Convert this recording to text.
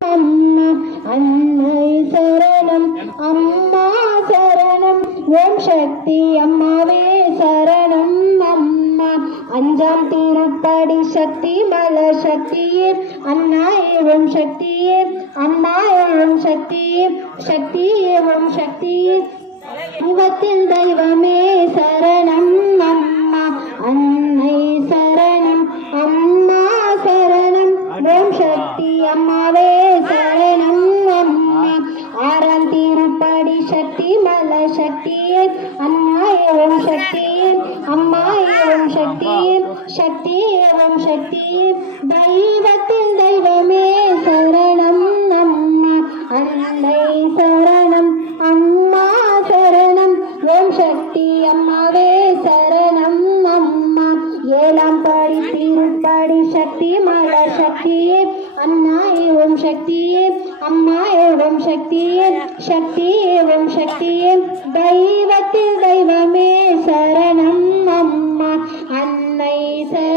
அம்மா அன்னை சரணம் அம்மா சரணம் ஓம் சக்தி அம்மாவே சரணம் அம்மா அஞ்சாம் திருப்படி சக்தி மல சக்தியே அண்ணா ஓம் சக்தியே அம்மா ஓம் சக்தியே சக்தியே ஓம் சக்தியே யுகத்தின் தெய்வமே சரணம் அம்மா அன்னை சரணம் அம்மா சரணம் ஓம் சக்தி அம்மாவே சரணம் அம்மா ஆறாம் திருப்படி சக்தி மல சக்தியே அண்ணா ஓம் சக்தியே அம்மா ஓம் சக்தியே சக்தியே ஓம் சக்தியே தெய்வத்தின் தெய்வமே சரணம் அம்மா அன்னை சரணம் அம்மா சரணம் ஓம் சக்தி அம்மாவே சரணம் அம்மா ஏழாம் படி திருப்படி சக்தி மல சக்தியே அண்ணா ஓம் சக்தியே அம்மா ஓம் சக்தியே சக்தியே ஓம் சக்தியே தெய்வத்தில் தெய்வமே சரணம்